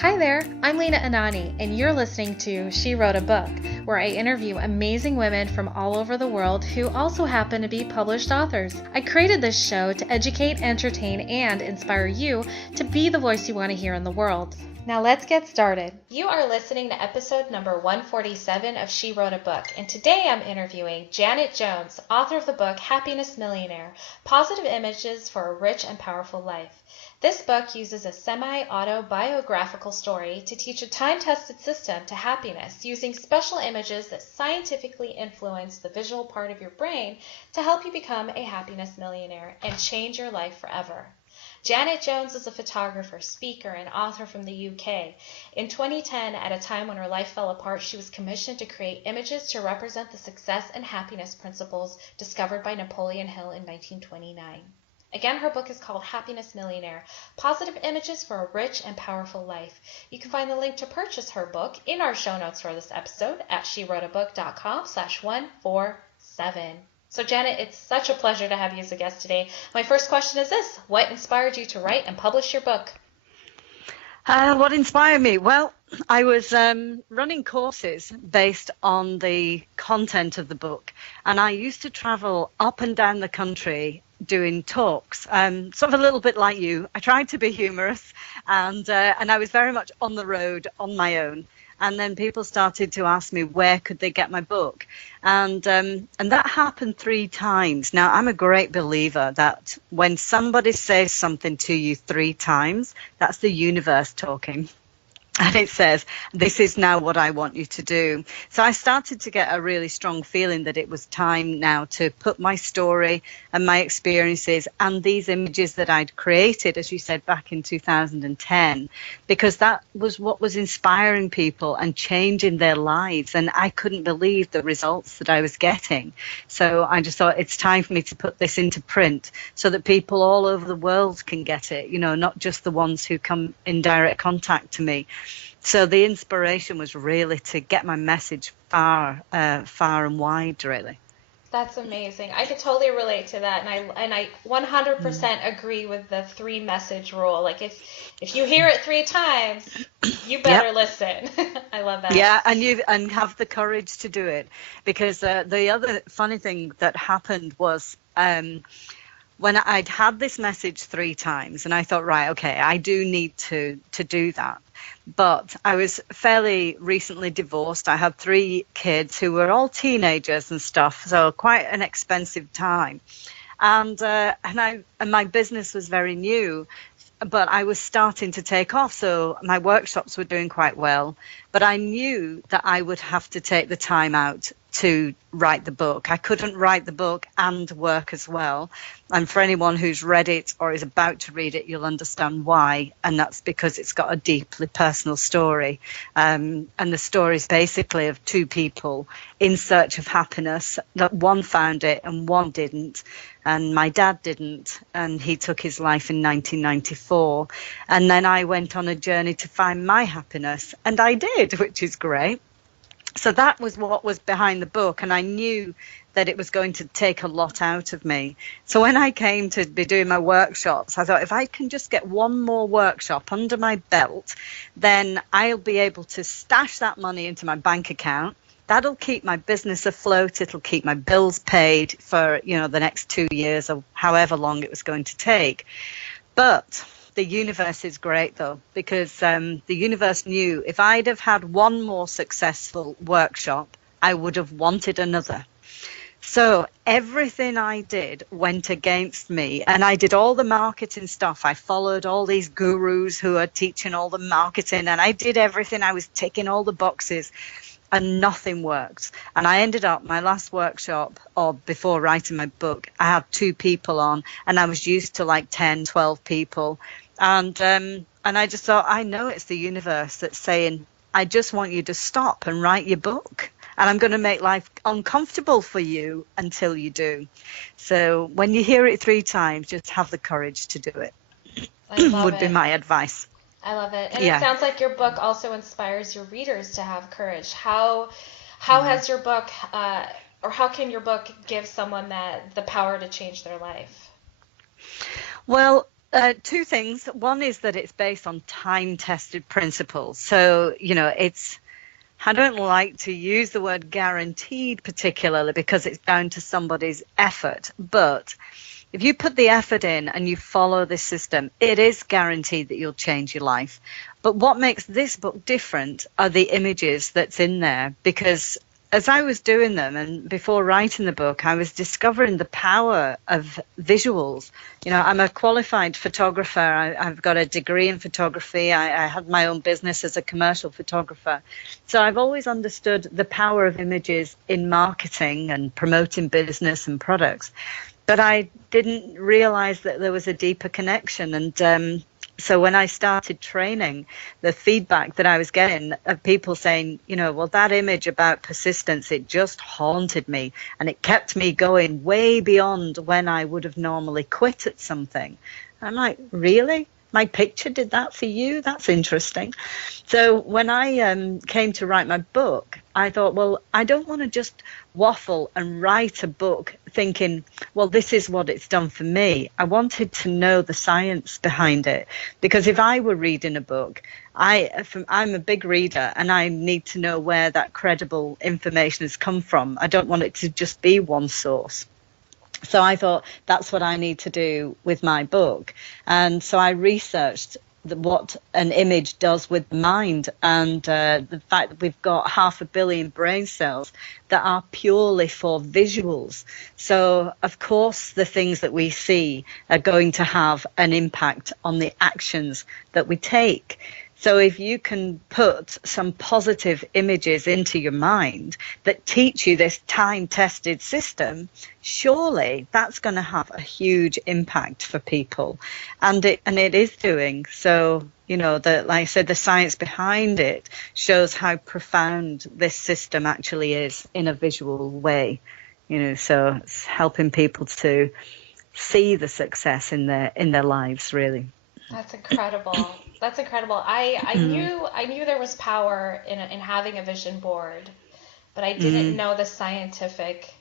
Hi there, I'm Lena Anani, and you're listening to She Wrote a Book, where I interview amazing women from all over the world who also happen to be published authors. I created this show to educate, entertain, and inspire you to be the voice you want to hear in the world. Now let's get started. You are listening to episode number 147 of She Wrote a Book, and today I'm interviewing Janet Jones, author of the book Happiness Millionaire, Positive Images for a Rich and Powerful Life. This book uses a semi-autobiographical story to teach a time-tested system to happiness using special images that scientifically influence the visual part of your brain to help you become a happiness millionaire and change your life forever. Janet Jones is a photographer, speaker, and author from the UK. In 2010, at a time when her life fell apart, she was commissioned to create images to represent the success and happiness principles discovered by Napoleon Hill in 1929. Again, her book is called Happiness Millionaire, Positive Images for a Rich and Powerful Life. You can find the link to purchase her book in our show notes for this episode at SheWroteABook.com/147. So Janet, it's such a pleasure to have you as a guest today. My first question is this: what inspired you to write and publish your book? What inspired me? Well, I was running courses based on the content of the book, and I used to travel up and down the country doing talks, sort of a little bit like you. I tried to be humorous, and I was very much on the road on my own. And then people started to ask me where could they get my book, and that happened 3 times. Now, I'm a great believer that when somebody says something to you 3 times, that's the universe talking. And it says, this is now what I want you to do. So I started to get a really strong feeling that it was time now to put my story and my experiences and these images that I'd created, as you said, back in 2010, because that was what was inspiring people and changing their lives. And I couldn't believe the results that I was getting. So I just thought it's time for me to put this into print so that people all over the world can get it, not just the ones who come in direct contact to me. So the inspiration was really to get my message far and wide, really. That's amazing. I could totally relate to that, and I 100% agree with the 3 message rule. Like if you hear it 3 times, you better Yep. listen. I love that. Yeah, and have the courage to do it, because the other funny thing that happened was when I'd had this message 3 times, and I thought, right, okay, I do need to do that. But I was fairly recently divorced. I had 3 kids who were all teenagers and stuff, so quite an expensive time. And my business was very new, but I was starting to take off, so my workshops were doing quite well. But I knew that I would have to take the time out to write the book. I couldn't write the book and work as well. And for anyone who's read it or is about to read it, you'll understand why. And that's because it's got a deeply personal story. And the story is basically of 2 people in search of happiness, that one found it and one didn't. And my dad didn't, and he took his life in 1994. And then I went on a journey to find my happiness, and I did, which is great. So that was what was behind the book, and I knew that it was going to take a lot out of me. So when I came to be doing my workshops, I thought, if I can just get one more workshop under my belt, then I'll be able to stash that money into my bank account. That'll keep my business afloat. It'll keep my bills paid for, the next 2 years or however long it was going to take. But the universe is great, though, because the universe knew if I'd have had one more successful workshop, I would have wanted another. So everything I did went against me, and I did all the marketing stuff. I followed all these gurus who are teaching all the marketing, and I did everything. I was ticking all the boxes, and nothing worked. And I ended up my last workshop, or before writing my book, I had 2 people on, and I was used to like 10, 12 people. And I just thought, I know it's the universe that's saying, I just want you to stop and write your book. And I'm going to make life uncomfortable for you until you do. So when you hear it 3 times, just have the courage to do it. I love would it. be my advice. I love it. And Yeah. It sounds like your book also inspires your readers to have courage. How has your book, or how can your book give someone the power to change their life? Well, Two things. One is that it's based on time-tested principles. So, I don't like to use the word guaranteed particularly because it's down to somebody's effort. But if you put the effort in and you follow this system, it is guaranteed that you'll change your life. But what makes this book different are the images that's in there, because as I was doing them and before writing the book, I was discovering the power of visuals. I'm a qualified photographer. I've got a degree in photography. I had my own business as a commercial photographer. So I've always understood the power of images in marketing and promoting business and products. But I didn't realize that there was a deeper connection. And so when I started training, the feedback that I was getting of people saying, well, that image about persistence, it just haunted me. And it kept me going way beyond when I would have normally quit at something. I'm like, really? My picture did that for you? That's interesting. So when I came to write my book, I thought, well, I don't want to just waffle and write a book thinking, well, this is what it's done for me. I wanted to know the science behind it, because if I were reading a book, I'm a big reader and I need to know where that credible information has come from. I don't want it to just be one source. So I thought that's what I need to do with my book. And so I researched what an image does with the mind, and the fact that we've got 500 million brain cells that are purely for visuals. So, of course, the things that we see are going to have an impact on the actions that we take. So if you can put some positive images into your mind that teach you this time-tested system, surely that's going to have a huge impact for people. And it is doing. So, like I said, the science behind it shows how profound this system actually is in a visual way. So it's helping people to see the success in their lives, really. That's incredible. That's incredible. I knew there was power in having a vision board, but I didn't know the scientific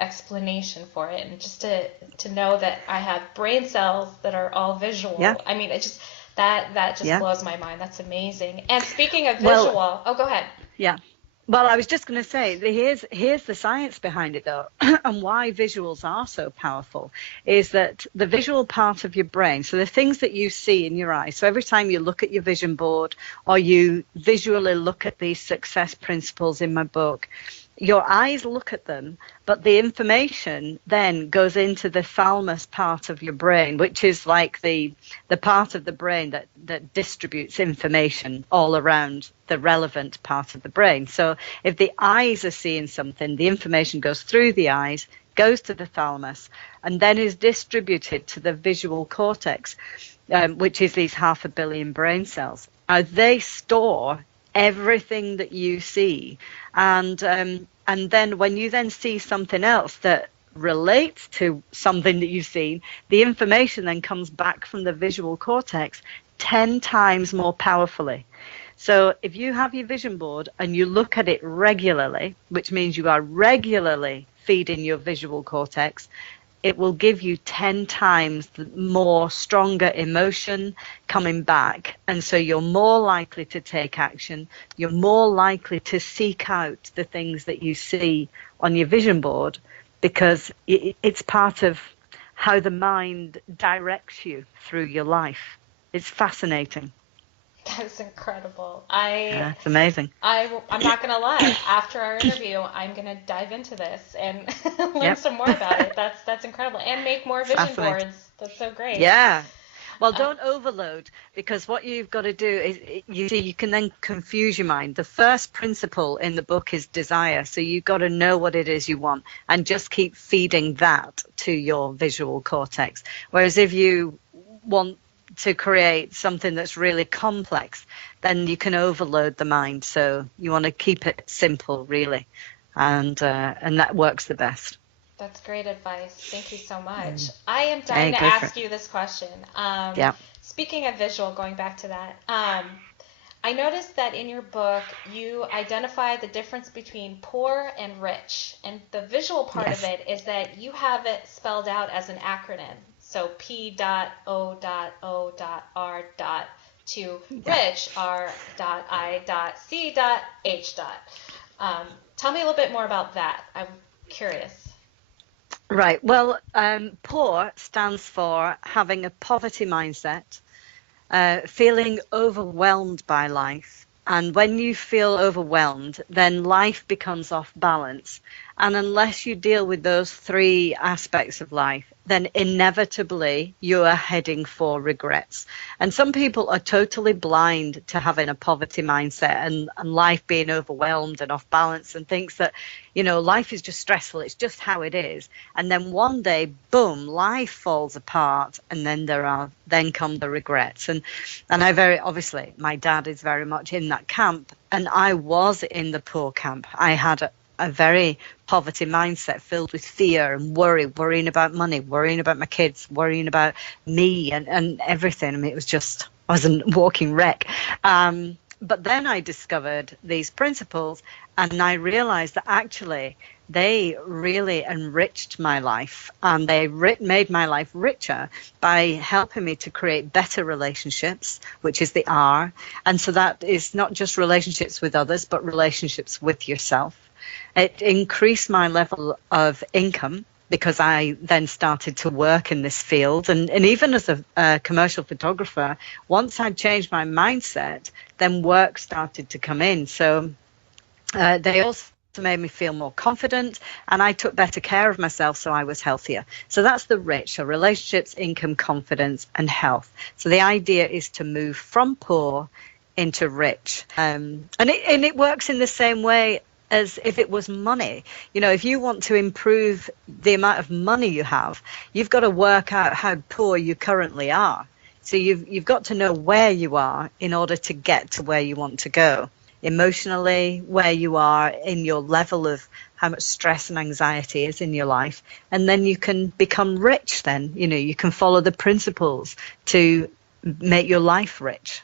explanation for it. And just to know that I have brain cells that are all visual. Yeah. I mean, it just that just blows my mind. That's amazing. And speaking of visual, go ahead. Yeah. Well, I was just going to say, here's the science behind it, though, and why visuals are so powerful, is that the visual part of your brain, so the things that you see in your eyes, so every time you look at your vision board or you visually look at these success principles in my book, your eyes look at them, but the information then goes into the thalamus part of your brain, which is like the part of the brain that distributes information all around the relevant part of the brain. So if the eyes are seeing something, the information goes through the eyes, goes to the thalamus, and then is distributed to the visual cortex, which is these 500 million brain cells. They store everything that you see, and then when you then see something else that relates to something that you've seen, the information then comes back from the visual cortex 10 times more powerfully. So if you have your vision board and you look at it regularly, which means you are regularly feeding your visual cortex, it will give you 10 times more stronger emotion coming back. And so you're more likely to take action. You're more likely to seek out the things that you see on your vision board, because it's part of how the mind directs you through your life. It's fascinating. That's incredible. Yeah, it's amazing. I'm not going to lie. After our interview, I'm going to dive into this and learn some more about it. That's incredible. And make more vision boards. That's so great. Yeah. Well, don't overload, because what you've got to do is, you can then confuse your mind. The first principle in the book is desire. So you've got to know what it is you want and just keep feeding that to your visual cortex. Whereas if you want to create something that's really complex, then you can overload the mind. So you want to keep it simple, really, and that works the best. That's great advice. Thank you so much. I am dying to ask you this question. Speaking of visual, going back to that, I noticed that in your book you identify the difference between poor and rich, and the visual part of it is that you have it spelled out as an acronym. So P.O.O.R. to rich, R.I.C.H. Tell me a little bit more about that. I'm curious. Right. Well, poor stands for having a poverty mindset, feeling overwhelmed by life. And when you feel overwhelmed, then life becomes off balance. And unless you deal with those three aspects of life, then inevitably you are heading for regrets. And some people are totally blind to having a poverty mindset and life being overwhelmed and off balance, and thinks that, life is just stressful. It's just how it is. And then one day, boom, life falls apart. And then come the regrets. And obviously, my dad is very much in that camp. And I was in the poor camp. I had a very poverty mindset filled with fear and worrying about money, worrying about my kids, worrying about me and everything. I mean, I was a walking wreck. But then I discovered these principles, and I realized that actually they really enriched my life, and they made my life richer by helping me to create better relationships, which is the R. And so that is not just relationships with others, but relationships with yourself. It increased my level of income because I then started to work in this field. And even as a commercial photographer, once I'd changed my mindset, then work started to come in. So they also made me feel more confident, and I took better care of myself, so I was healthier. So that's the rich, so relationships, income, confidence, and health. So the idea is to move from poor into rich. And it works in the same way as if it was money. If you want to improve the amount of money you have, you've got to work out how poor you currently are. So you've got to know where you are in order to get to where you want to go. Emotionally, where you are in your level of how much stress and anxiety is in your life. And then you can become rich then. You can follow the principles to make your life rich.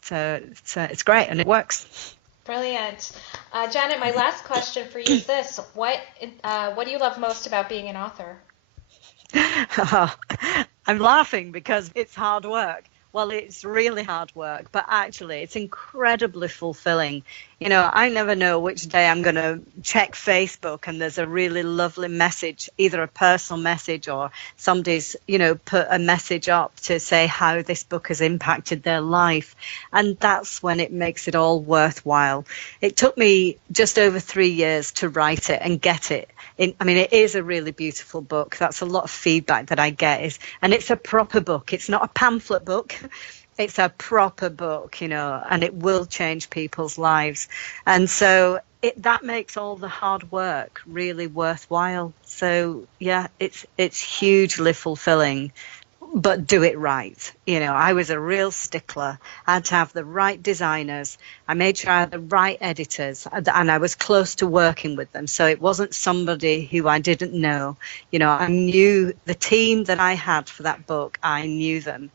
So it's great, and it works. Brilliant. Janet, my last question for you is this. What do you love most about being an author? I'm laughing because it's hard work. Well, it's really hard work, but actually it's incredibly fulfilling. I never know which day I'm going to check Facebook and there's a really lovely message, either a personal message or somebody's, put a message up to say how this book has impacted their life. And that's when it makes it all worthwhile. It took me just over 3 years to write it and get it. It is a really beautiful book. That's a lot of feedback that I get and it's a proper book. It's not a pamphlet book. It's a proper book, and it will change people's lives. And so that makes all the hard work really worthwhile. So yeah, it's hugely fulfilling, but do it right. I was a real stickler. I had to have the right designers. I made sure I had the right editors, and I was close to working with them. So it wasn't somebody who I didn't know. I knew the team that I had for that book. I knew them.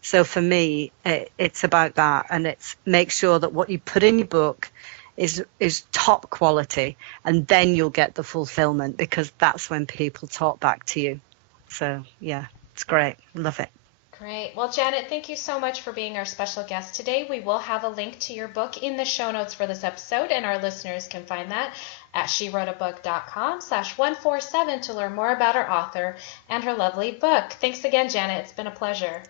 So for me, it's about that, and it's make sure that what you put in your book is top quality, and then you'll get the fulfillment, because that's when people talk back to you. So yeah, it's great. Love it. Great. Well, Janet, thank you so much for being our special guest today. We will have a link to your book in the show notes for this episode, and our listeners can find that at SheWroteABook.com/147 to learn more about our author and her lovely book. Thanks again, Janet. It's been a pleasure.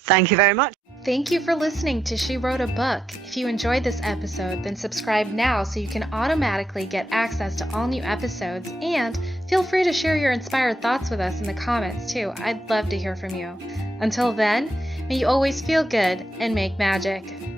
Thank you very much. Thank you for listening to She Wrote a Book. If you enjoyed this episode, then subscribe now so you can automatically get access to all new episodes, and feel free to share your inspired thoughts with us in the comments too. I'd love to hear from you. Until then, may you always feel good and make magic.